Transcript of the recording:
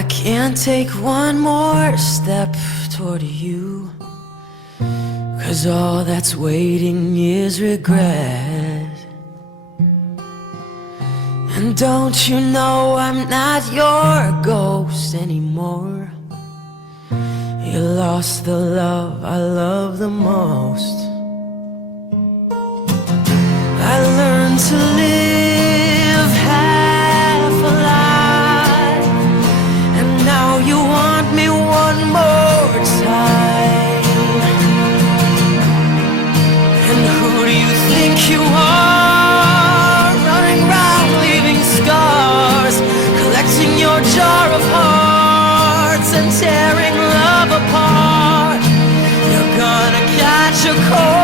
I can't take one more step toward you, 'cause all that's waiting is regret. And don't you know I'm not your ghost anymore? You lost the love I love the most. I learned to live half a life, and now you want me one more time. And who do you think you are, running round leaving scars, collecting your jar of hearts and tearing love apart? You're gonna catch a cold